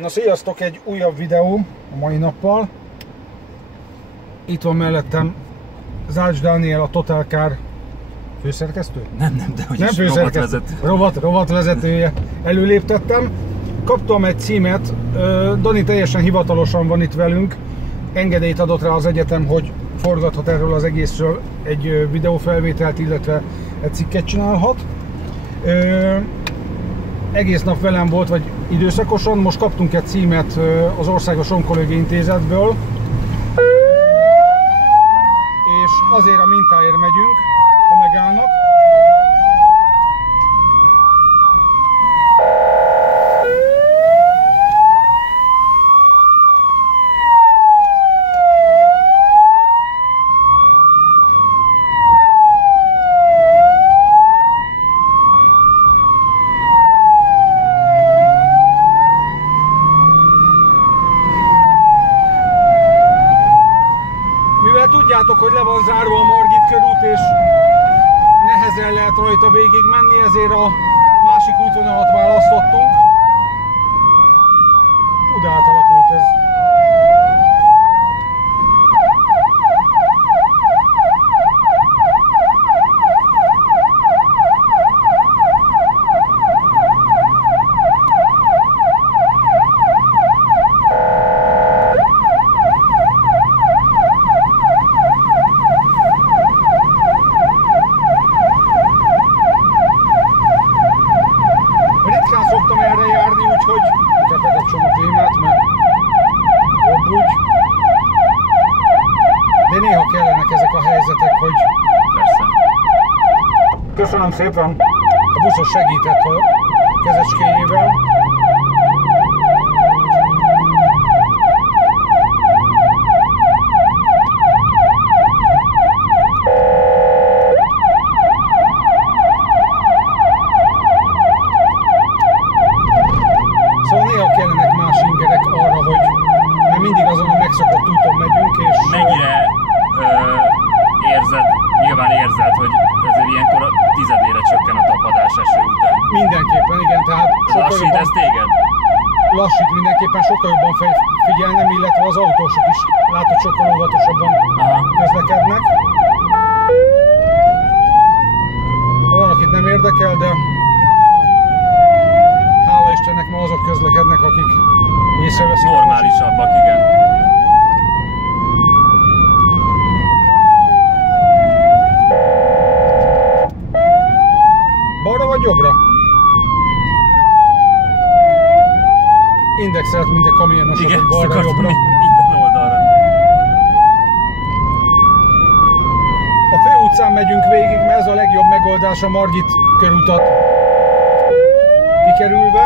Na sziasztok, egy újabb videó a mai nappal. Itt van mellettem Zács Dániel, a Total Car főszerkesztő? Nem, de hogy nem is főszerkesztő, rovatvezetője. Előléptettem. Kaptam egy címet, Dani teljesen hivatalosan van itt velünk. Engedélyt adott rá az egyetem, hogy forgathat erről az egészről egy videófelvételt, illetve egy cikket csinálhat. Egész nap velem volt, vagy időszakosan. Most kaptunk egy címet az Országos Onkológiai Intézetből, és azért a mintáért megyünk, ha megállnak. Tudjátok, hogy le van zárva a Margit körút, és nehezen lehet rajta végig menni, ezért a másik útvonalat választottunk. Úgy átalakult ez. De néha kellenek ezek a helyzetek, hogy... Persze. Köszönöm szépen! A buszos segített a kezecskéjével. Szóval néha kellenek más ingerek arra, hogy mert mindig azon a megszokott úton megyünk, és... Mennyire érzed, nyilván érzed, hogy ezért ilyenkor a tizedére csökken a tapadás eső után. Mindenképpen, igen, tehát... Lassít ez téged? Lassít mindenképpen, sokkal jobban figyelnem, illetve az autósok is látod, sokkal óvatosabban közlekednek. Van, akit nem érdekel, de hála Istennek ma azok közlekednek, akik észreveszik. Normálisabbak, igen. Balra vagy jobbra? Indexelt, mint a kamionosok, igen, hogy balra jobbra. Minden oldalra. A főutcán megyünk végig, mert ez a legjobb megoldás a Margit körutat kikerülve.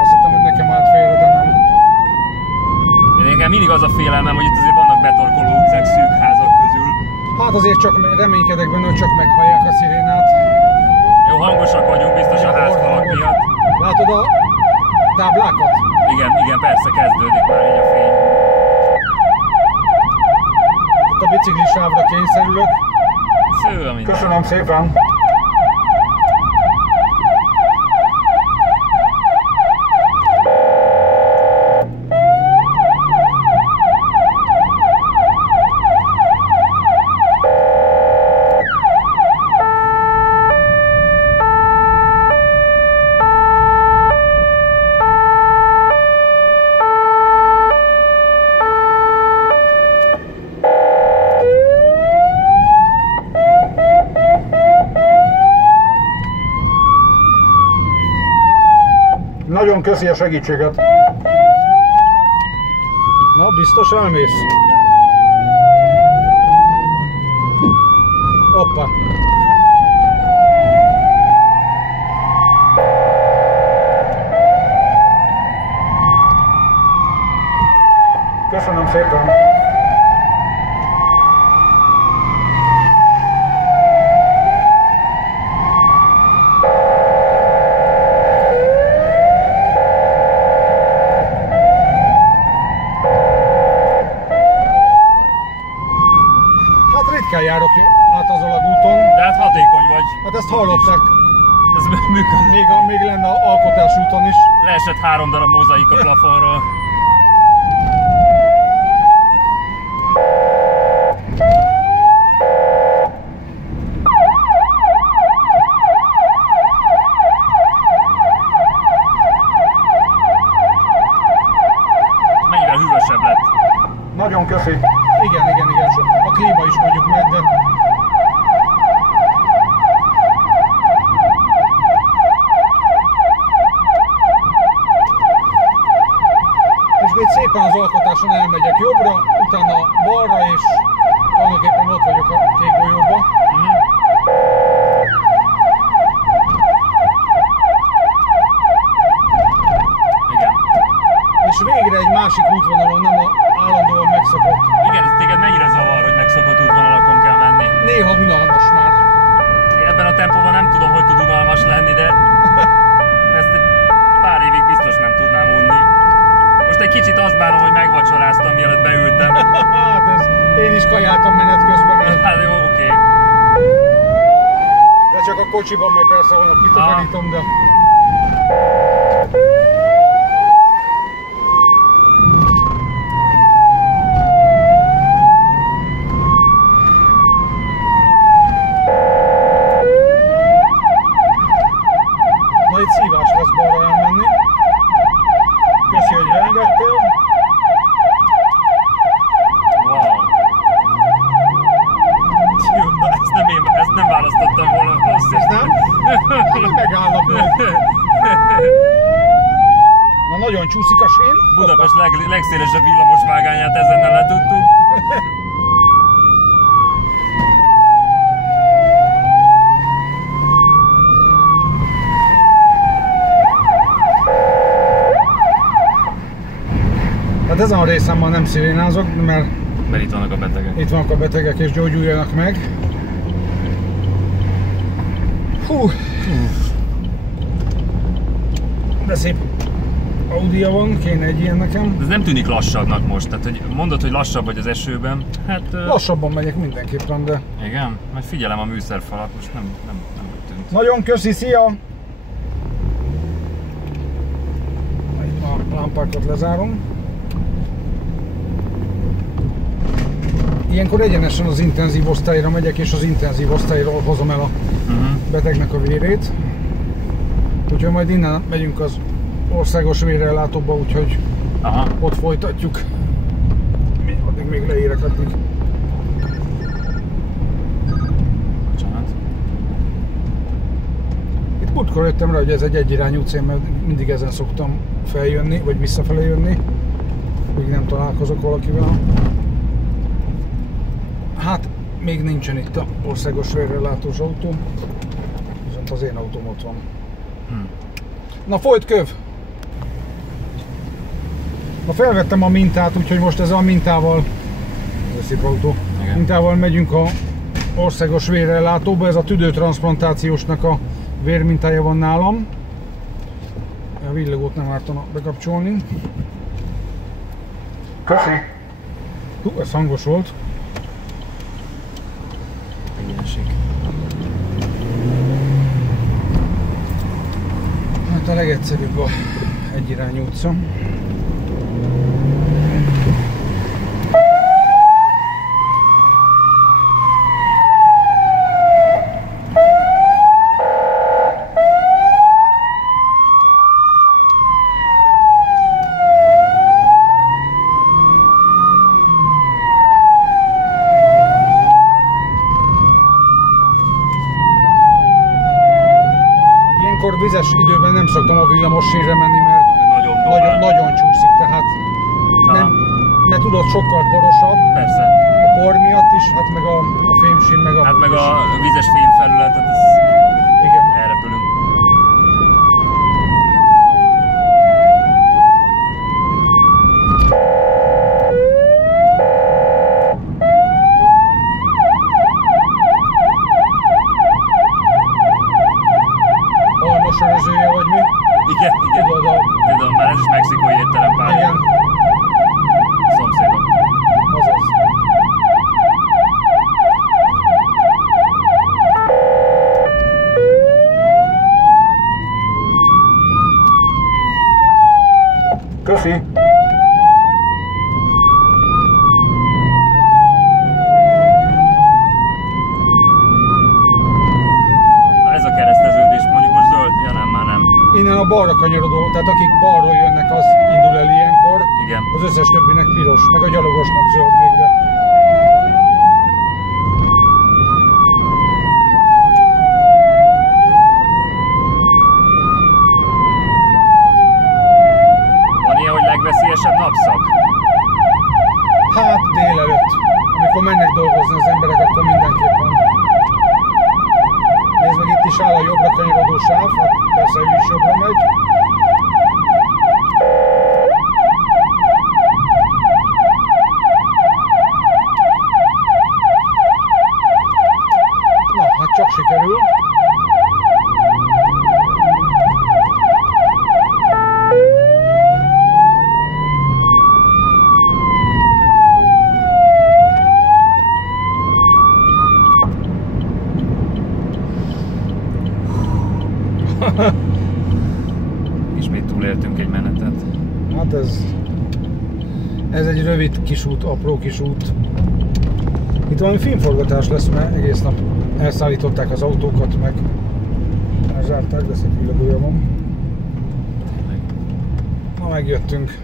Azt hittem, hogy nekem állt félre, de nem. Nekem mindig az a félelmem, hogy itt azért vannak betorkoló utcák szűk házak közül. Hát azért csak reménykedek benne, hogy csak meghallják a szirénát. Jó, hangosak vagyunk, biztos a házfalak miatt. Látod a táblákat? Igen, persze kezdődik már így a fény. Itt a biciklisávra kényszerülök. Sző a minden. Köszönöm szépen! Nagyon köszi a segítséget. Na, biztos elmész? Hoppa. Köszönöm szépen. ritkán járok át az alagúton. De hát hatékony vagy. Hát ezt hallották. Ez működik. Még lenne alkotásúton is. Leesett 3 darab mozaik a plafonról. Mennyivel hűvösebb lett. Nagyon köszi. Igen. A klíma is mondjuk meg, de... És itt szépen az alkotáson elmegyek jobbra, utána balra, és tulajdonképpen ott vagyok a kék golyóba. Igen. És végre egy másik útvonalon, nem a állandóan megszokott. Igen, ez téged mennyire zavar, hogy megszokott útvonalakon kell menni? Néha unalmas már. Ebben a tempóban nem tudom, hogy tud unalmas lenni, de ezt egy pár évig biztos nem tudnám unni. Most egy kicsit azt bánom, hogy megvacsoráztam, mielőtt beültem. Hát ez, én is kajáltam menet közben, mert... Hát jó, oké. De csak a kocsiban, majd persze van, kitakarítom, de... Na itt szívás lesz balra elmenni. Köszi, hogy rengettél. Wow. Jó, ezt nem választottam volna rossz. Ez nem? Hát megállnak meg. Na nagyon csúszik a sén. Budapest legszélesebb villamos vágányát ezennel letudtuk. Hát ezen a részen már nem szirénázok, mert itt vannak a betegek. itt vannak a betegek és gyógyuljanak meg. Hú. De szép Audia van, kéne egy ilyen nekem. Ez nem tűnik lassabbnak most, tehát hogy mondod, hogy lassabb vagy az esőben. Hát... Lassabban megyek mindenképpen, de... Igen? Majd figyelem a műszerfalat, most nem tűnt. Nagyon köszi, szia! Itt a lámpákat lezárom. Ilyenkor egyenesen az intenzív osztályra megyek, és az intenzív osztályról hozom el a betegnek a vérét. Úgyhogy majd innen megyünk az országos vérellátóba, úgyhogy ott folytatjuk. Addig még leérek, addig. Bocsánat. Itt múltkor jöttem rá, hogy ez egy egyirányú utca, mert mindig ezen szoktam feljönni, vagy visszafele jönni. Még nem találkozok valakivel. Hát, még nincsen itt a országos vérellátós autó, viszont az én autóm ott van. Na, folyt köv! Na, felvettem a mintát, úgyhogy most ezzel a mintával, ez a szép autó, mintával megyünk a országos vérellátóba. Ez a tüdőtranszplantációsnak a vérmintája van nálam. A villogót nem ártana bekapcsolni. Köszi! Hú, ez hangos volt. Hát a legegyszerűbb a egyirányú utca. Vizes időben nem szoktam a villamossínre menni, mert nagyon csúszik, tehát nem, mert tudod, sokkal porosabb. Persze. A por miatt is, hát meg a fémsín, meg a... Hát meg a vizes fémfelületet, ez... Igen. Elrepülünk. Sörözője vagy mi? Igen. Tudom, már ez is mexikói étterem pár. Igen. Szomszédok. Azaz. Köszi. Ez a kereszteződés mondjuk most zöld, ja nem, már nem. Innen a balra kanyarodó, tehát akik balról jönnek, az indul el ilyenkor. Igen. Az összes többinek piros, meg a gyalogosnak zöld még, de... Van ilyen, hogy legveszélyesebb napszak? Hát délelőtt, amikor mennek dolgozni az emberek, akkor mindenképpen. Nézd meg, itt is áll a jobbra kanyarodó sáv, hát persze ő is jobbra megy. Na, hát csak sikerül. Ismét túléltünk egy menetet. Hát ez egy rövid kis út, apró kis út. Itt valami filmforgatás lesz, mert egész nap elszállították az autókat, meg elzárták, de szép villogója van. Na, megjöttünk.